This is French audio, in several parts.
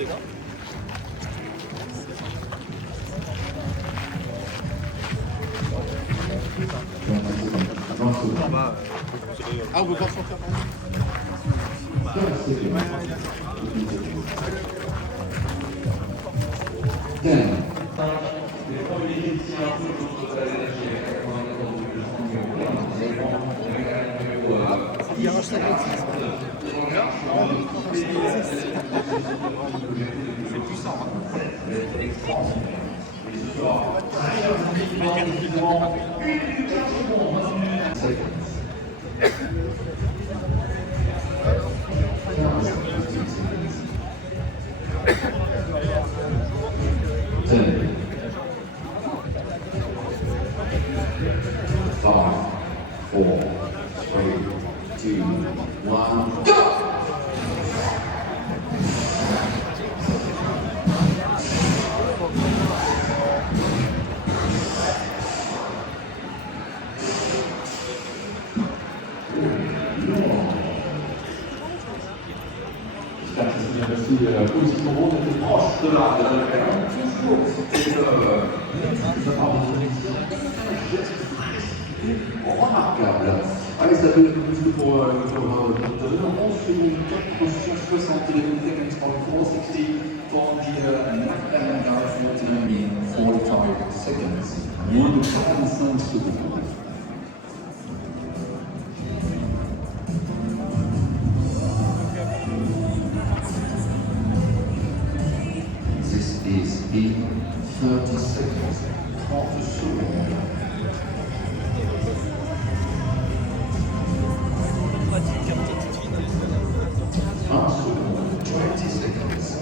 Ah, on peut pas sortir. Il y a un 56. C'est puissant. Aussi pour vous d'être proche de la toujours cette remarquable. Allez, ça fait plus pour on fait 460 seconds for 460 for the marathon in 45 seconds. Moins de 45 secondes. Is in 30 seconds, 30 secondes. Un second, 20 seconds.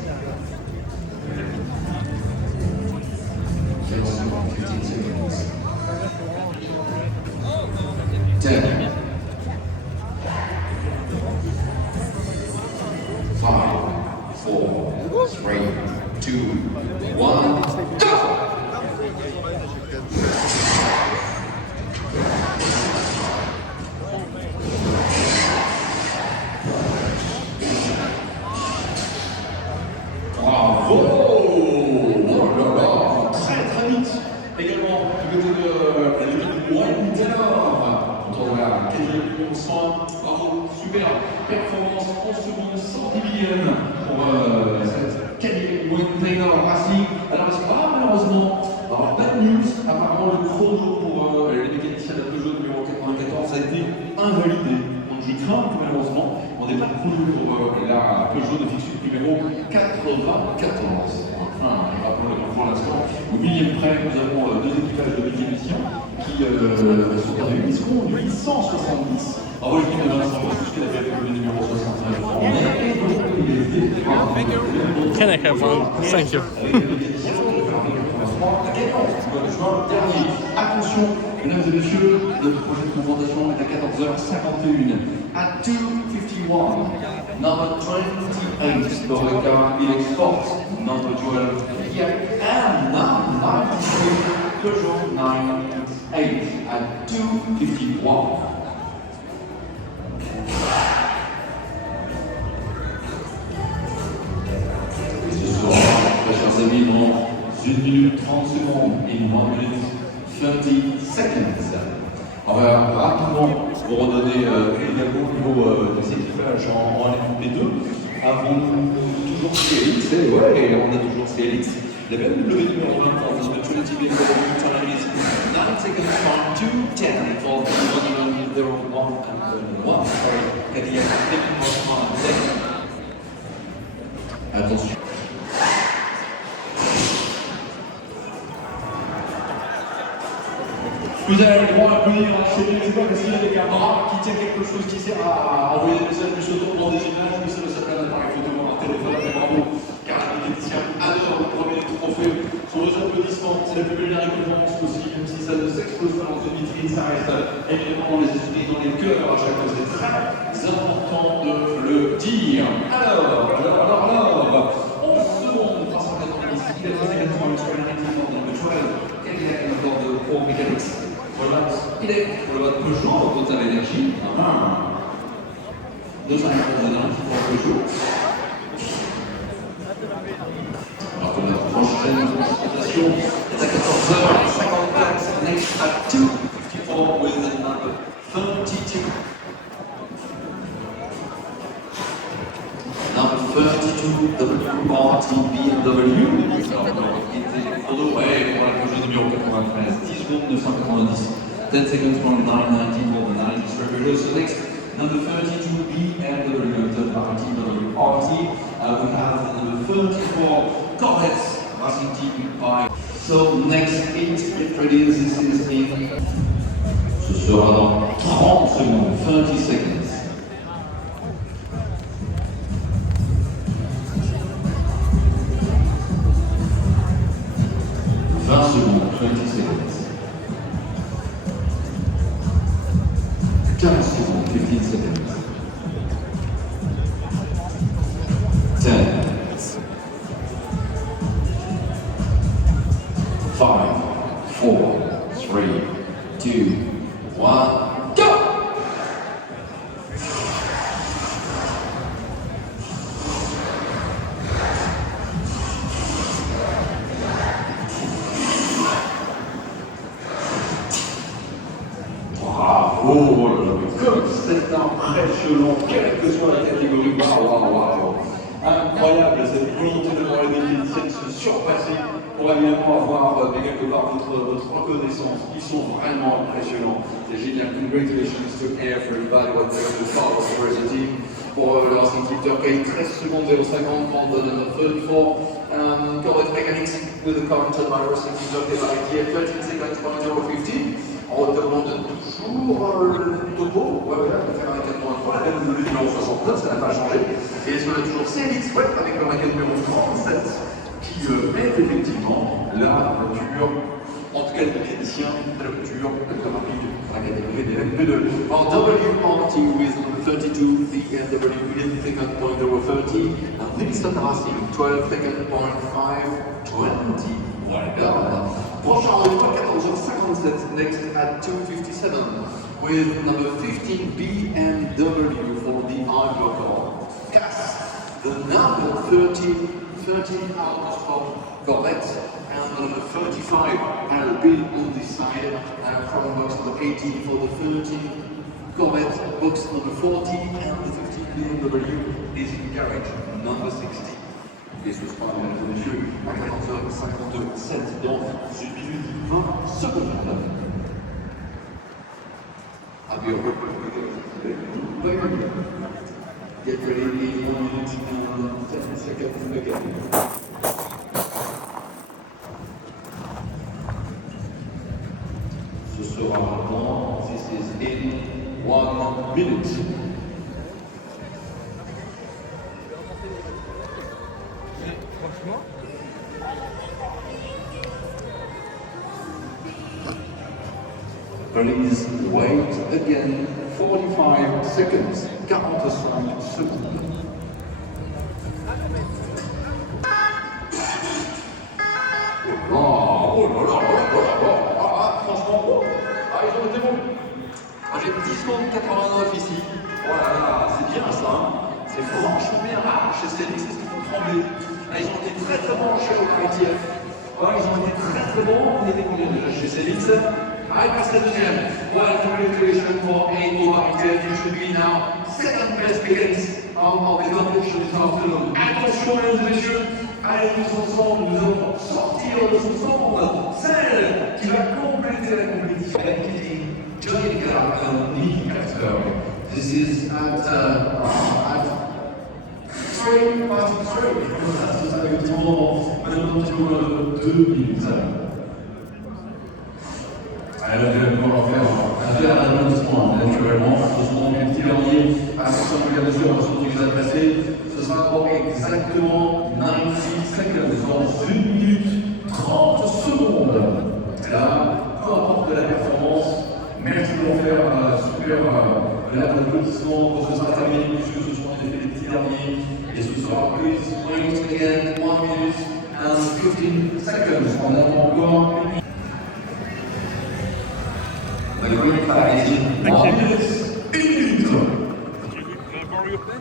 10 seconds, 15 seconds. 10. 5, 4, 3, 2, 1, go! Bravo! Oh là là, très vite. Également, du côté de l'équipe Winter. On a quasiment soin. Bravo, super performance en seconde, 110 millième pour cette Cadillac Winter Racing. Alors, malheureusement, bad news, apparemment le chrono pour les mécaniciens de la Peugeot numéro 94 a été invalidé. Donc je crains que malheureusement, on n'ait pas de chrono pour la Peugeot de fixture numéro 94. Rappelons-le pour l'instant. Au millième près, nous avons deux équipages de mécaniciens qui sont perdus. Ils seront du 870. Alors l'équipe de Vincent Rossi, qui avait le numéro 69. Can I have one? Thank you. Dernier. Attention, mesdames et messieurs, le projet de confrontation est à 14h51. À 2:51, number 28, Boreka Elite Sports, number 12, and number 93, Peugeot 98, at 2:51. Et ce soir, mes chers amis, dans 1 minute 30 secondes, in 1 minute 30 seconds. On va rapidement vous redonner également au niveau des équipages en LMP2. Avons-nous toujours CLX? Ouais, on a toujours CLX. La BMW numéro 1 pour the Trinity BMW time is 9 seconds from 2:10 for the 101 and 1. Sorry, Cadillac attention. Vous avez le droit à venir enchaîner, c'est pas parce qu'il y a des caméras qui tient quelque chose qui sert à envoyer des messages plus autour dans des images, mais ça ne s'appelle un appareil photo, un téléphone, mais bravo, car les mécaniciens adorent le premier trophée. Sur les applaudissements, c'est la plus belle récompense aussi, même si ça ne s'explose pas dans une vitrine, ça reste évidemment dans les esprits, dans les cœurs à chaque fois. C'est très important de le dire. Alors, 11 secondes, 390, il a fait 88 sur la rétine dans le 12, Cadillac encore de Pro Mechanics. Voilà, il est pour le vote Peugeot, Total Energy. 250 pour Peugeot. qualification. C'est à 14h54, next at 2:54 with the number 32. Number 32, WRT BMW. Pour le jeu numéro 93, 10 secondes 990. 10 seconds from 919 for the 90 distributor. So next, number 32, BMW, third party WRT. We have the number 34, Corvette Racing Team by. So next, get ready, this is in. Ce sera dans 30 secondes, 30 seconds. 20 secondes, 20 seconds. 15 seconds, 15 seconds. 10. 5, 4, 3, 2, 1, go! Oh là là, mais comme c'est impressionnant, quelle que soit la catégorie, waouh. Incroyable cette volonté de voir les médecins se surpasser pour évidemment avoir quelque part votre reconnaissance. Ils sont vraiment impressionnants. C'est génial. Congratulations to everybody, whatever the part of the racing team. Pour le Racing Team Turkey, 13 secondes 0,50 pour the number 34. Corvette Mechanics with the current by Racing Team Turkey by here, 13 seconds from 0,50. On demande toujours le topo, voilà, on va faire avec 83, la même le numéro 69, ça n'a pas changé. Et est-ce qu'on a toujours CLX Web avec le racket numéro 37 qui met effectivement la voiture, en tout cas le mécanicien de la voiture la plus rapide dans la catégorie des LMP2. En WRT with number 32, the BMW 11 second point 030, and Wilson Racing 12 second point 520. Voilà. Prochain rendez-vous à 14h57, next at 2:57, with number 15 BMW for the hypercar. CAS, the number 13 out of Corvette, and the number 35 Alpine on this side, from box number 18 for the 13 Corvette, box number 40, and the 15 BMW is in garage number 60. Et ce sera, mesdames et messieurs, à 14h57 dans 1 minute 20 secondes. I'll be over. Get ready, 1 minute and 10 seconds again. Ce sera maintenant, this is in 1 minute. Please wait again 45 seconds, 45 secondes. Franchement, ils ont été bons. J'ai 10 secondes 89 ici. Voilà, c'est bien ça. C'est franchement bien. Chez Célix, c'est ce qu'ils font trembler. Ils ont été très bons chez OKTF. Ils ont été très bons. On était combien déjà chez Célix? I pass the deuxième. Well, congratulations for OKTF. You should be now second best pickets of the competition this afternoon. Attention, mesdames et messieurs. Allez, tous ensemble, nous allons sortir de ce centre celle qui va compléter la compétition. Johnny Clark and Nick Casper. This is at 3 past 3. C'est effectivement maintenant sur 2 minutes. Alors, on va faire un applaudissement, naturellement. Ce sont les petits derniers à 60 bien sûr, on va surtout les adresser. Ce sera pour exactement 90 secondes, dans 1 minute 30 secondes. Et là, peu importe la performance, merci de faire super l'applaudissement pour ce sera terminé, puisque ce seront en effet les petits derniers. Et ce sera please wait again 1 minute and 15 seconds. On a encore 1 minute. The green flag is in 1 minute. 1 minute.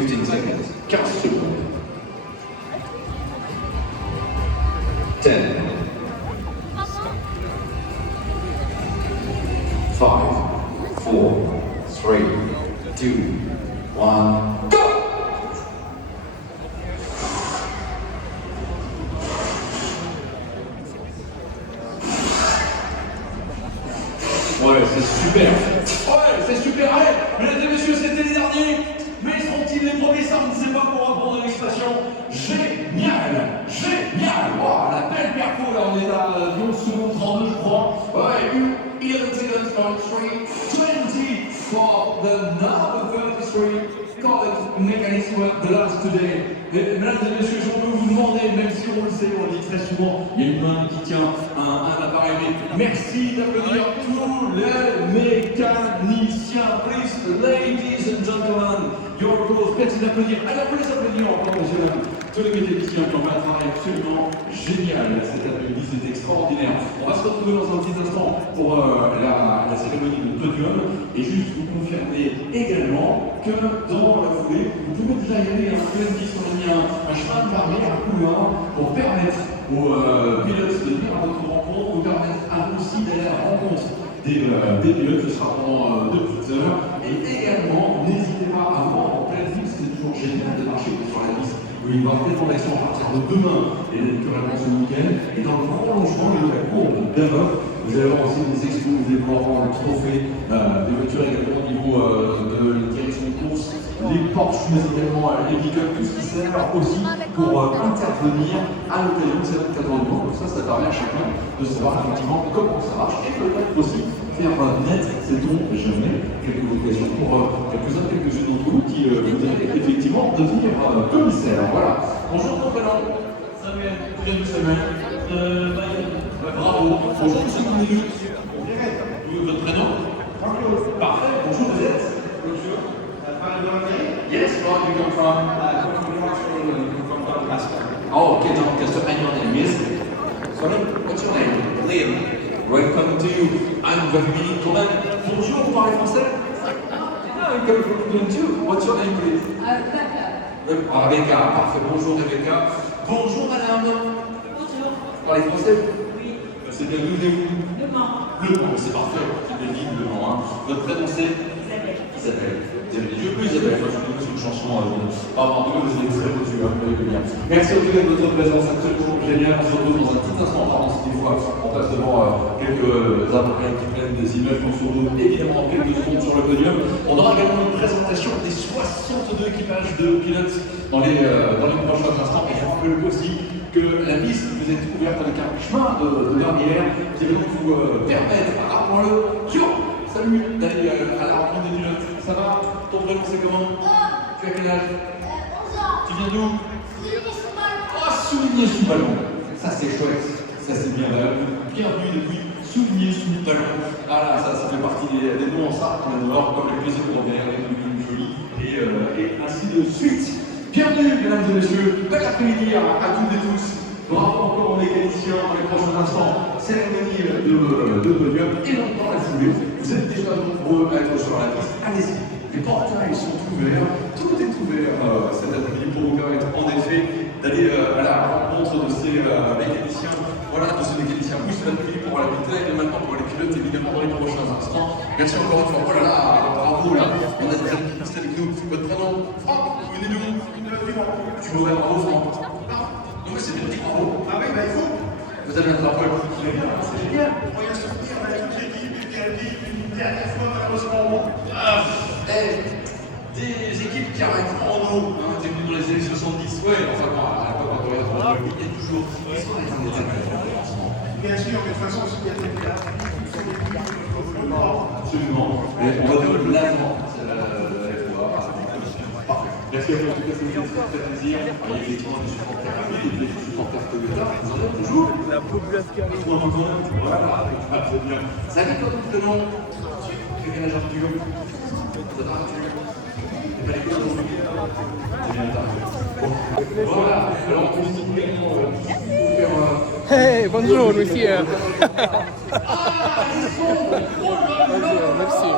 15 seconds. 15 secondes. 10. 5, 4, 3, 2, 1, go! Ouais, c'est super. Ouais, c'est super. Allez, mesdames et messieurs, c'était les derniers. Mais seront-ils les premiers? Ça, on ne sait pas pour répondre à l'expression. Génial! Génial! Wow, la belle perco, là, on est à 11 secondes 32, je crois. Ouais, 11 seconds for 3, 20 for the number 33. Called Mécanisme de l'As today. Mesdames et messieurs, je peux vous demander, même si on le sait, on le dit très souvent, il y a une main qui tient un appareil. Merci d'applaudir tous les mécaniciens. Please, ladies and gentlemen, your applause. Merci d'applaudir. Allez, on peut les applaudir encore, messieurs, tous les mécaniciens qui ont fait un travail absolument génial cet après-midi, c'était extraordinaire. On va se retrouver dans un petit instant pour la cérémonie de podium et juste vous confirmer également que dans la foulée, vous pouvez déjà y aller, un PMDIS, on a mis un chemin de barrière, un couloir pour permettre aux pilotes de venir à votre rencontre, vous permettre à vous aussi d'aller à la rencontre des pilotes, ce sera pendant 2 petites heures. Et également, n'hésitez pas à voir en pleine ville, c'est toujours génial de marcher sur la piste. Où il va y avoir tellement d'action à partir de demain et naturellement ce week-end. Et dans le prolongement de la courbe d'Avoc, vous allez avoir aussi des expos, des déploiements, des trophées, des voitures également au niveau de la direction de course, les Porsche, mais également les pick-up, tout ce qui sert aussi pour intervenir à l'occasion de cette encadrement. Comme ça permet à chacun de savoir effectivement comment ça marche et peut-être aussi faire naître, sait-on jamais, quelques occasions pour quelques-unes d'entre vous qui voudraient effectivement devenir commissaire. Voilà. Bonjour, mon prénom. Samuel. Bienvenue, Samuel. Bravo. Bonjour, monsieur Kounelu. Votre prénom? Parfait. Bonjour, vous êtes? Bonjour. Yes, where do you come from? Oh, okay, now, because I know your name is? Sorry, what's your name? Liam. Welcome to you. I'm very Coleman. Bonjour, vous parlez français? Ah, welcome from England too. What's your name, please? Rebecca. Rebecca, parfait. Bonjour, Rebecca. Bonjour, madame. Bonjour. Vous parlez français? Oui. C'est bien, nous venez où? Le Mans. Le Mans, c'est parfait. C'est bien dit, Le Mans. Votre prénom, c'est? Isabelle. Isabelle. Je peux Isabelle, je connais une chanson. En tout cas, vous êtes très beaux yeux, bien. Merci en tout cas de votre présence, absolument génial. On se retrouve dans un petit instant, pardon, si des fois on passe devant quelques appareils qui prennent des images qu'on se retrouve évidemment quelques secondes sur le podium. On aura également une présentation des 62 équipages de pilotes dans les prochains instants. Et je rappelle aussi que la piste vous est ouverte avec un chemin de barrière qui va donc vous permettre, rappelons-le, salut, d'aller à la rencontre des pilotes. Ça va? Ton prénom c'est comment? Tu as quel âge? 11 ans. Tu viens d'où? Oh, Souvigny-sous-Ballon. Ça c'est chouette, ça c'est bien. Bienvenue depuis Souvigny-sous-Ballon. Ah là, ça fait partie des noms en sarthe qu'on adore, comme le plaisir pour venir avec une jolie et ainsi de suite. Bienvenue mesdames et messieurs, bel après-midi à toutes et tous. Bravo encore aux mécaniciens dans les prochains instants. Cérémonie de podium et dans la foulée. Vous êtes déjà nombreux à être sur la piste. Allez-y, les portails sont ouverts, tout est ouvert cet après-midi pour vous permettre en effet d'aller à la rencontre de ces mécaniciens. Voilà, de ces mécaniciens. Oui, c'est l'après-midi pour la piste et maintenant pour les pilotes évidemment dans les prochains instants. Merci encore une fois. Oh là là, bravo là, on a des amis qui sont avec nous. Votre prénom? Franck, vous venez d'où? Tu m'aurais bravo Franck. Donc c'est bien dit, bravo. Ah oui, bah il faut. Vous avez un drapeau, c'est génial. C'est génial. On va se souvenir, on a toute l'équipe qui a dit une dernière fois malheureusement. Des équipes qui arrêtent en eau, depuis dans les années 70, ouais, enfin bon, à l'époque, il y a toujours. Ils sont en état de bien sûr, mais de toute façon, ce qui a été là, absolument. Et on va dire l'avant, c'est la fois. Parfait. Merci à vous, en tout cas, c'est très plaisir. Il y a effectivement des supporters rapides, des supporters Toyota, vous en avez toujours. La population. Voilà, c'est bien. Ça vient quand même de nom. Tu fais quel âge Arthur? Ça va Arthur? C'est pas les choses aujourd'hui. C'est bien tard. Voilà, alors on continue également pour faire. Hey, bonjour, nous ici. Bonjour, merci.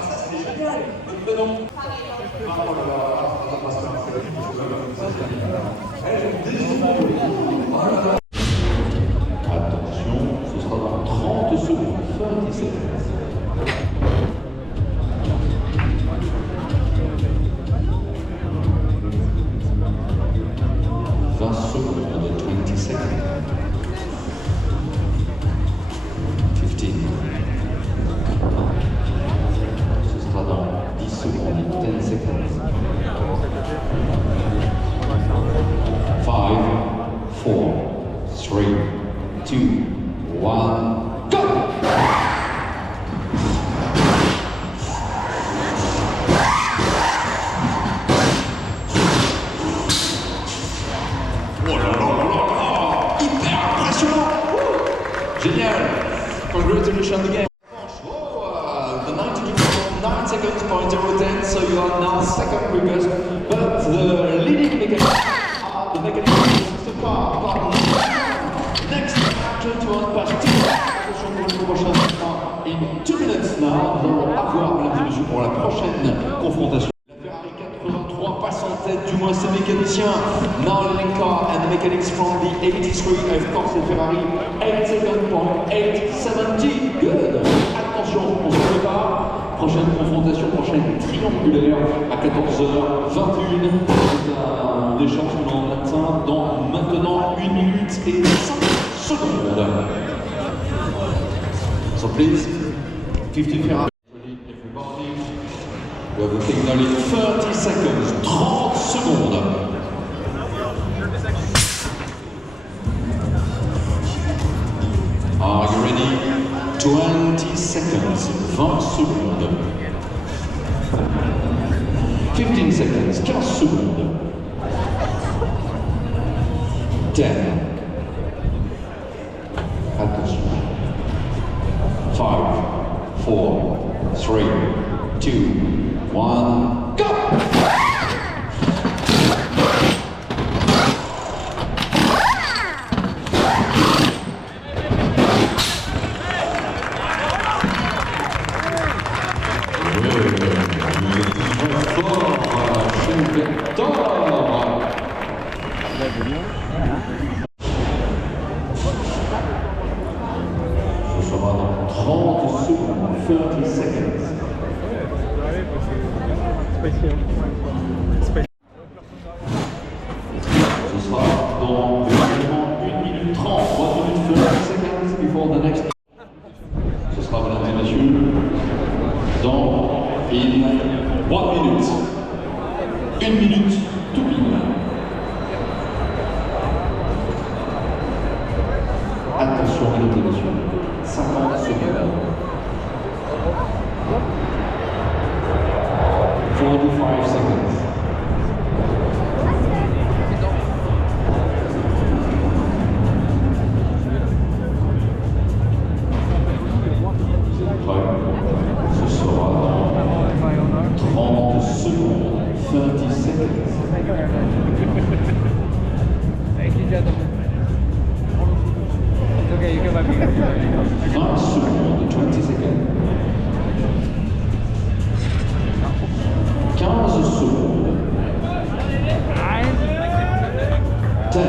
Ça c'est génial. Votre prénom? Oh là là. Attention, ce sera dans 30 secondes. 30 secondes. 20 secondes, 20 seconds. 15. Ce sera dans 10 secondes, 10 seconds. 5, 4, 3, 2, 1, go! Oh là là là là! Hyper impressionnant! Génial! Congratulations again! The 90 gives 9 seconds, 0.010, so you are now second quickest, but the leading mechanic, the mechanic is the car. Next, 21 past 2. Attention pour le prochain instant. In 2 minutes now, nous allons avoir, mesdames et messieurs, pour la prochaine confrontation. La Ferrari 83 passe en tête, du moins ses mécaniciens. Now leading car and the mechanics from the 83, of course, the Ferrari 87.870. Good! Attention, on se prépare. Prochaine confrontation, prochaine triangulaire à 14h21. C'est un des chances qu'on en atteint dans maintenant 1 minute et 5 secondes. So please, 50 Ferrari. Everybody. We have a signal in 30 seconds. 30 secondes. Are you ready? 20 seconds. 20 secondes. 15 seconds. 15 secondes. 10. Attention. 5, 4, 3, 2, 1, go! Ce sera dans 30 secondes, 30 seconds. Ce sera dans exactement 1 minute 30, 1 minute 30 seconds before the next. Ce sera, mesdames et messieurs, dans 1 minute. 1 minute, tout pile. Attention, mesdames et messieurs, 50 secondes. 45 seconds. Ce sera dans 30 secondes, 30 seconds. 20 secondes, 20 seconds. 15 secondes. 10.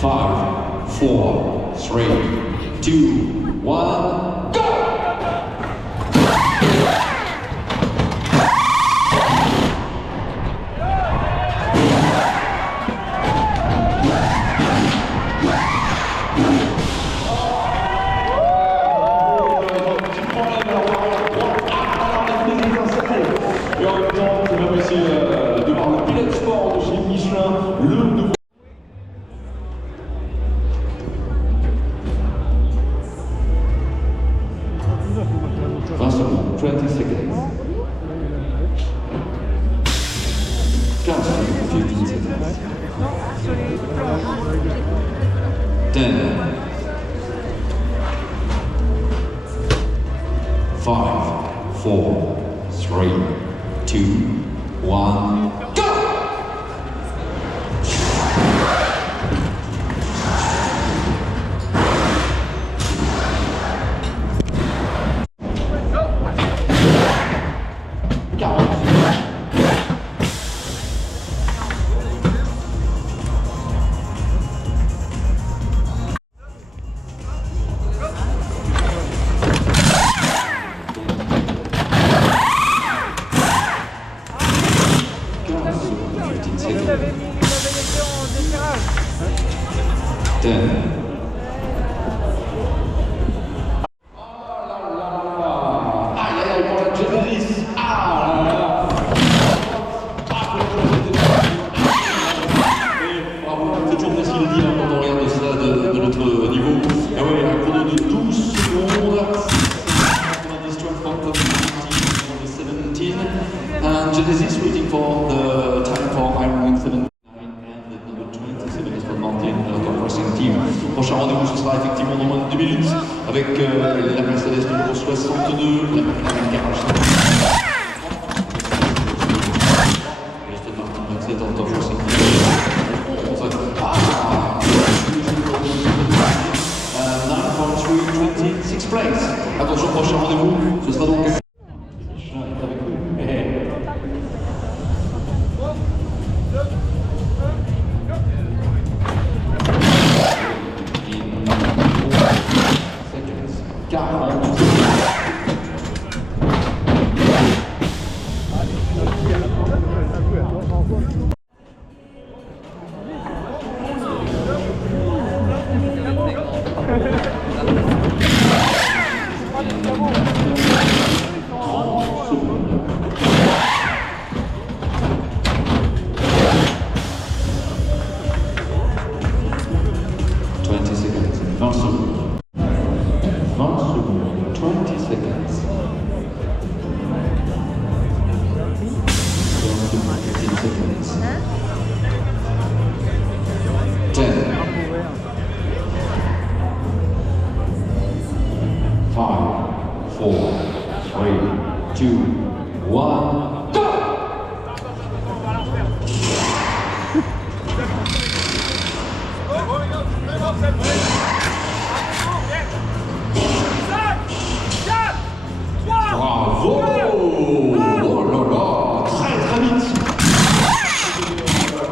5, 4, 3, 2, 1, go! Et en même temps, c'est même aussi de voir le pilote sport de chez Michelin, le nouveau. Secondes, 20 seconds. 15 seconds, 15 seconds. 10. 5, 4, 3, 2, 1, go! Go! seconds. Il avait été en détirage. 10. Aïe, aïe, pour la Genesis. Ah là là. Bravo, c'est toujours facile à dire quand on regarde ça de notre niveau. Ah ouais, un chrono de 12 secondes. 17. And Genesis waiting for the time for Ironman 79 and the number 27 is for Martin, notre racing team. Prochain rendez-vous, ce sera effectivement dans moins de 2 minutes avec la Mercedes numéro 62, la McLaren Garage. Aston Martin 27 en top racing team. 9.3, 26 place. Attention, prochain rendez-vous, ce sera donc. Bravo! Oh là là, très vite.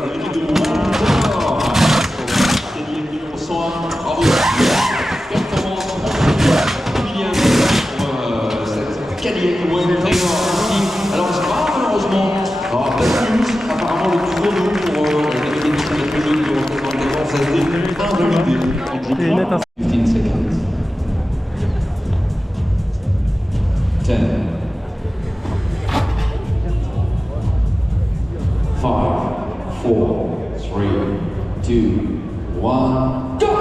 L'équipe de Montréal. Cadillac numéro 101. Bravo. Performance. William pour cette Cadillac Montréal. Alors malheureusement, bad news, apparemment le chrono pour la mécanicien la plus jeune de représenter ça a été invalidé. 15 secondes. 10, 5, 4, 3, 2, 1, go!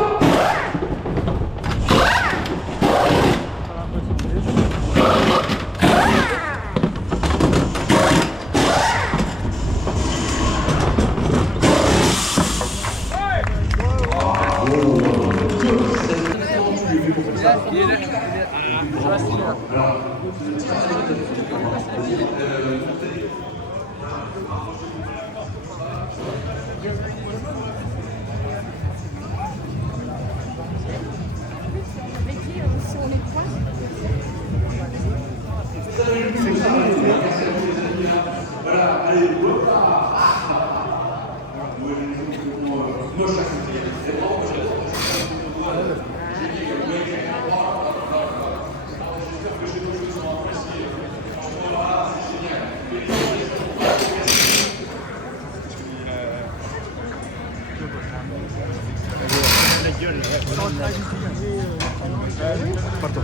Pardon.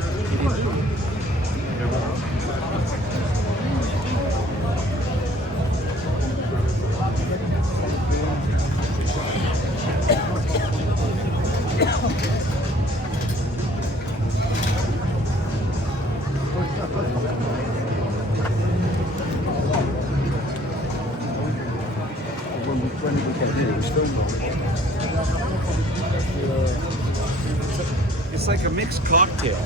It's like a mixed cocktail.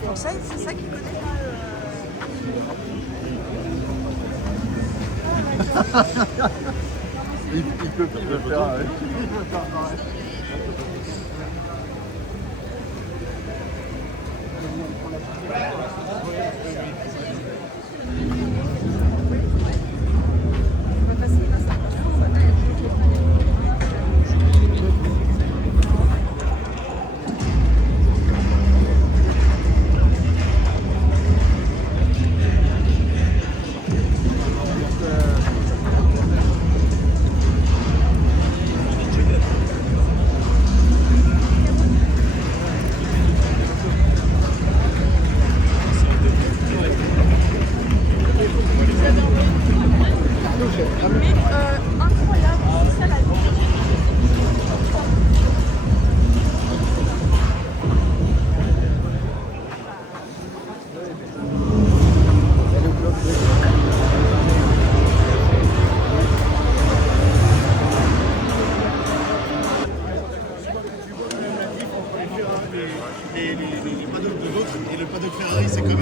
Donc ça, c'est ça qu'il connaît pas. Il peut faire. Ouais. Les paddocks de l'autre et le paddock Ferrari, c'est comme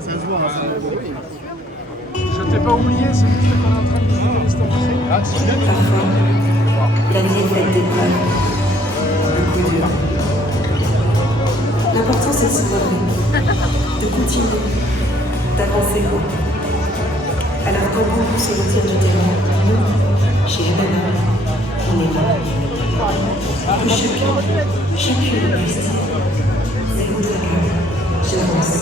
c'est un joueur. Je t'ai pas oublié, c'est juste qu'on est en train de discuter les statistiques. Ah, c'est bien. La vie va être épreuve. L'important c'est de se relever, de continuer, d'avancer. Alors quand beaucoup se retirent du terrain, nous, chez MMA, on est là. Que chacune réussisse. C'est votre cas. J'avance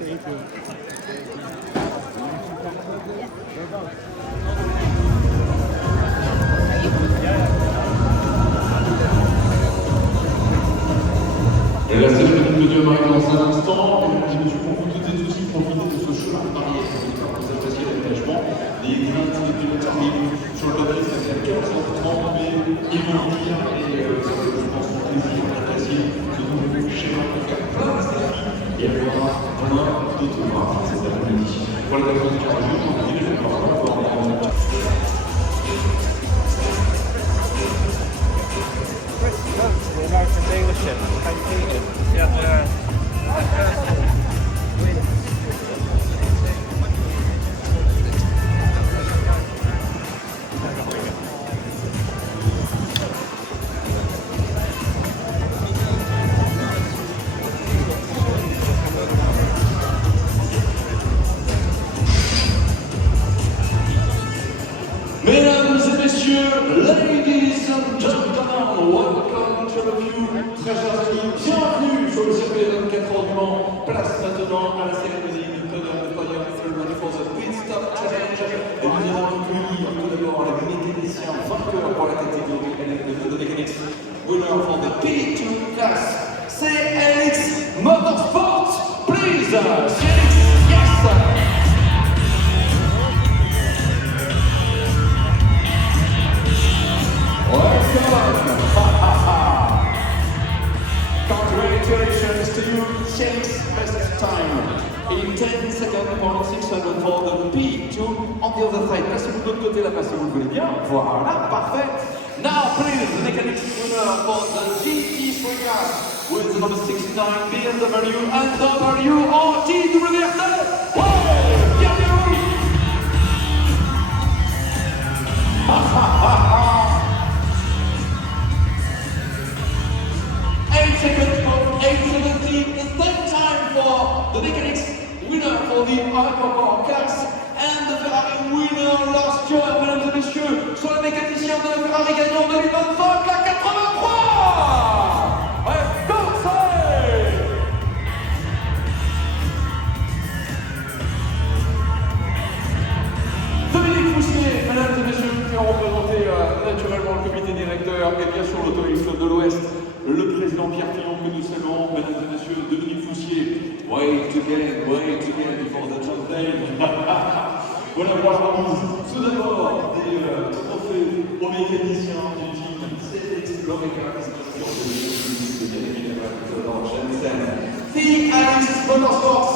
avec elle. Et la série de double 2 arrive dans un instant. Et je me suis pour vous toutes et tous aussi profiter de ce chemin parier. Vous appréciez l'aménagement. Les 20 pilotes arrivent sur le papier, c'est à 15h30, mais ils vont venir et ça va, je pense, un plaisir d'apprécier ce nouveau schéma pour faire plein de séries. Et il y aura plein d'autographes cet après-midi. Voilà la chose qui rajoute, on va dire, je vais pas encore. The American dealership, Hank Keegan. Yeah. Mesdames et messieurs, ladies and gentlemen, welcome to the view. Très chers amis, bienvenue sur le circuit 24 heures du Mans. Place maintenant à la cérémonie du podium ceremony for the Pit Stop Challenge. Et nous allons accueillir tout d'abord le mécanicien vainqueur pour la catégorie de mécanics. Winner for the P2 class, CLX Motorsports. Please, CLX, yes! Congratulations to you, Shanks, best time in 10 seconds, 600 for the P2 on the other side. Passez-vous de l'autre côté là-bas si vous le voulez bien. Voilà, parfait. Now please, the mechanics winner for the GT3 class with the number 69 BMW and WRT-WRT. Ouais, bienvenue. 8 seconds of 8:17 is that time for the mechanics winner for the hypercar class and the Ferrari winner last year, mesdames et messieurs, sur le mécanicien de la Ferrari gagnant 2025, la 83. Jean-Pierre Fillon que nous saluons, mesdames et messieurs, Dominique Foussier. Wait again before the champagne. Voilà pour la remise. Tout d'abord, des trophées aux mécaniciens du team CX Lorica qui se passe sur le bien évidemment Jensen. The Alice Motorsports,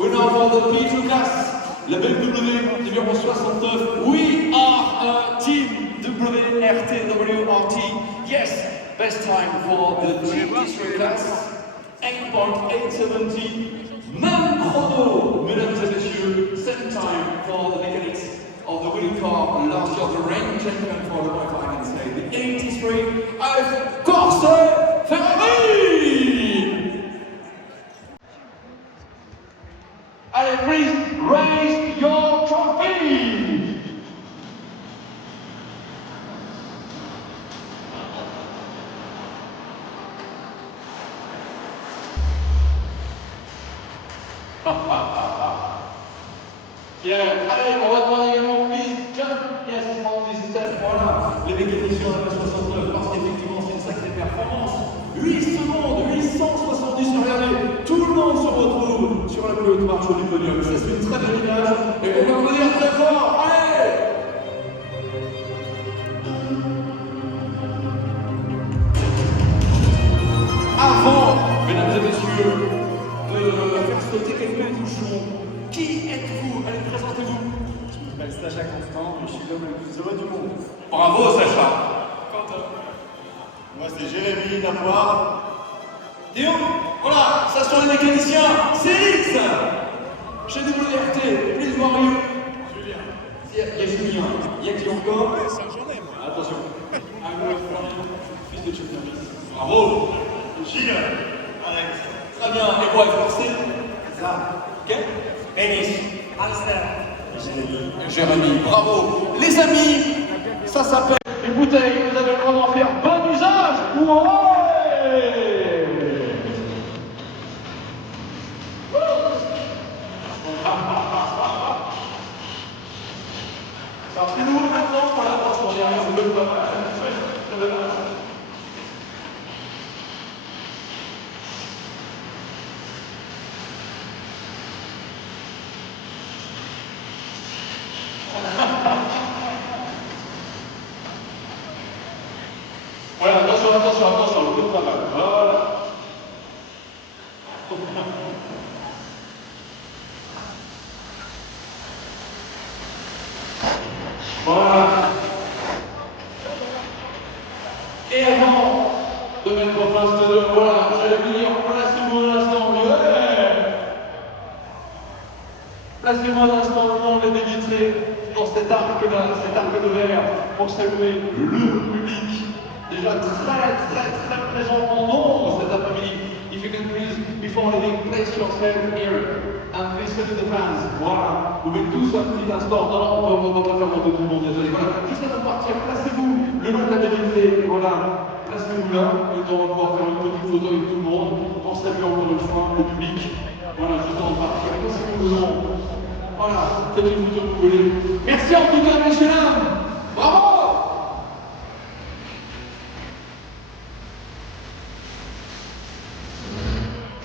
winner for the P2 class. La BMW numéro 69. We are a team WRT. Yes, best time for the GT3 class. 8.870. Même chrono, mesdames et messieurs, same time for the mechanics of the winning car last year, the reigning champion for the wife, I can say, the 83 of Corse Ferrari! Allez, please raise your trophy! Yeah, allez, on va demander également, please jump, yes, on this step, voilà, les mécaniciens à la 69, parce qu'effectivement c'est une sacrée performance. 8 secondes, 870, regardez, tout le monde se retrouve sur la pelote marche du podium. Ça c'est une très belle image, et on va applaudir très fort, allez! Avant, mesdames et messieurs, de faire sauter quelques bouchons, qui êtes-vous? Allez, présentez-vous. Je m'appelle Sacha Constant, je suis l'homme le plus heureux du monde. Bravo, Sacha. Quentin. Moi, c'est Jérémy Lapoire. Théo. Voilà, ça sont les mécaniciens. CX. Chez WRT. Please voir you. Julien. Il y a Julien. Il y a qui encore? J'en ai, moi. Attention. Fils de chef service. Bravo. Gilles. Alex. Très bien. Et quoi, forcé? Ça, Ok. Denis, Alistair, Jérémy, bravo. Les amis, ça s'appelle une bouteille. Vous avez le droit d'en faire bon usage. Ouais. Alors, c'est nous maintenant. Voilà, attention, derrière, c'est le pas. Voilà, attention, le coup de pas mal. Voilà. Voilà. Et avant de mettre en place de... Voilà, j'allais venir, placez-vous un instant. Placez-moi un instant le nom des vitrés dans cet arc-là, cet arc de verre, pour saluer le public. Déjà très présent en nombre cet après-midi. If you can please, before leaving, place yourself here and listen to the fans. Voilà, vous mettez tous un petit instant. Non, on va pas faire monter tout le monde, désolé. Voilà, juste avant de partir, placez-vous le long de la vérité. Voilà, placez-vous là, et on va pouvoir faire une petite photo avec tout le monde. On salue encore une fois le public. Voilà, juste avant de partir. Placez-vous le long. Voilà, faites une photo que vous voulez. Merci en tout cas, messieurs dames. Bravo!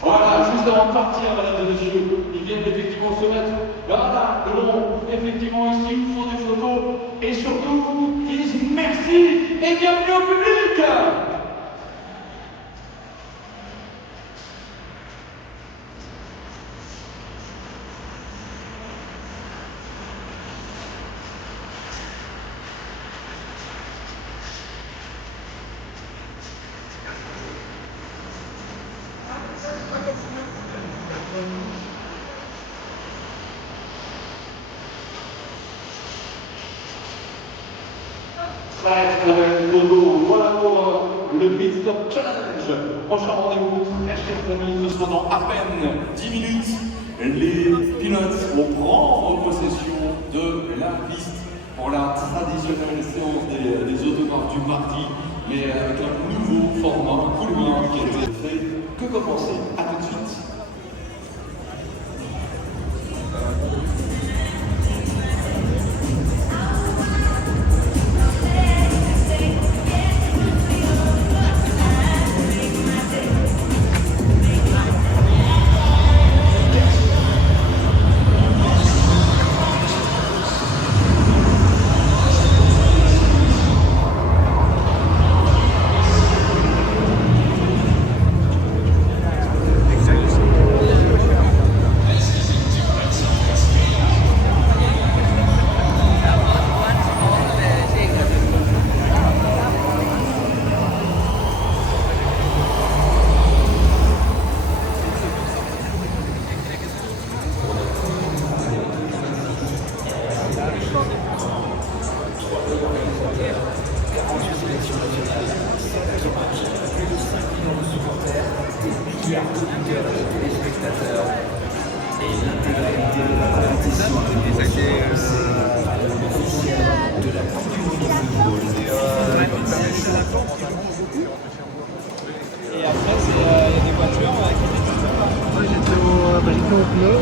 Voilà, juste avant de partir, mesdames et messieurs, ils viennent effectivement se mettre là, le long, effectivement ici, ils font des photos, et surtout, ils disent merci et bienvenue au public! Voilà pour le Pit Stop Challenge. Prochain rendez-vous, chers amis, ce sera dans à peine 10 minutes. Les pilotes vont prendre possession de la piste pour la traditionnelle séance des autographes du mardi, mais avec un nouveau format, un coup de main qui a été fait. Que pensez-vous? À tout de suite. tiers de des spectateurs et l'intégralité de la compétition officielle de la Coupe du Monde de football. Et après, il y a des voitures qui n'existent pas. Moi j'étais au pneu.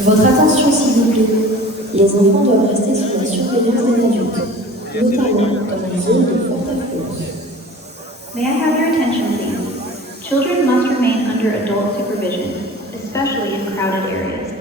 Votre attention s'il vous plaît. Les enfants doivent rester sous la surveillance des adultes, notamment dans les zones de forte affluence. May I have your attention, please? Children must remain under adult supervision, especially in crowded areas.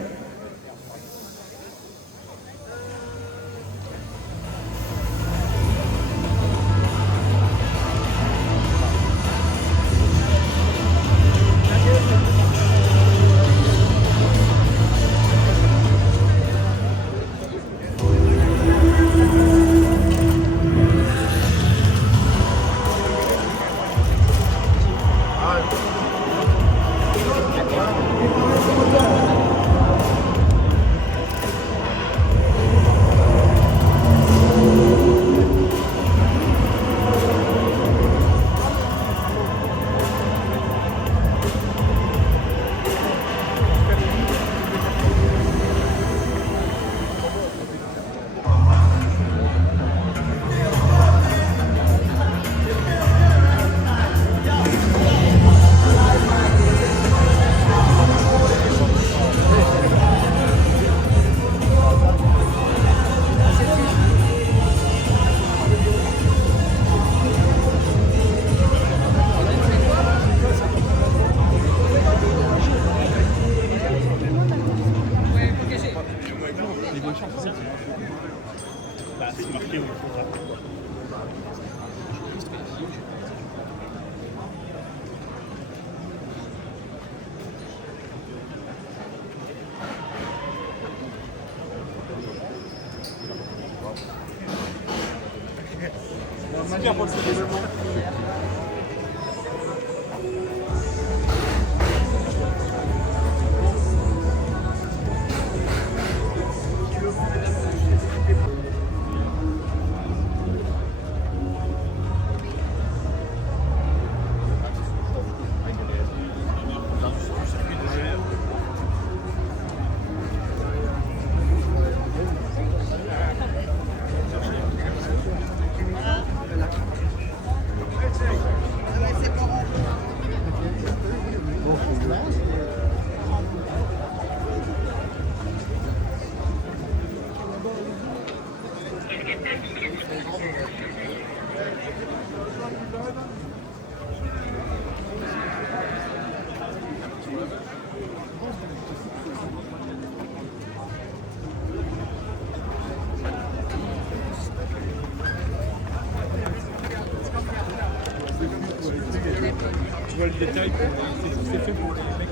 Tu vois le détail, c'est fait pour les mecs.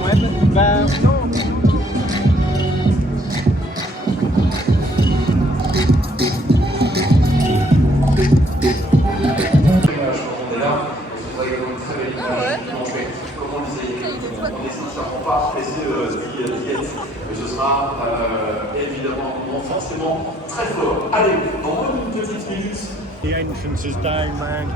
Ouais, bah non. Pas pressé d'y être, mais ce sera évidemment forcément très fort. Allez, dans moins d'une petite minute, The entrance is down, man.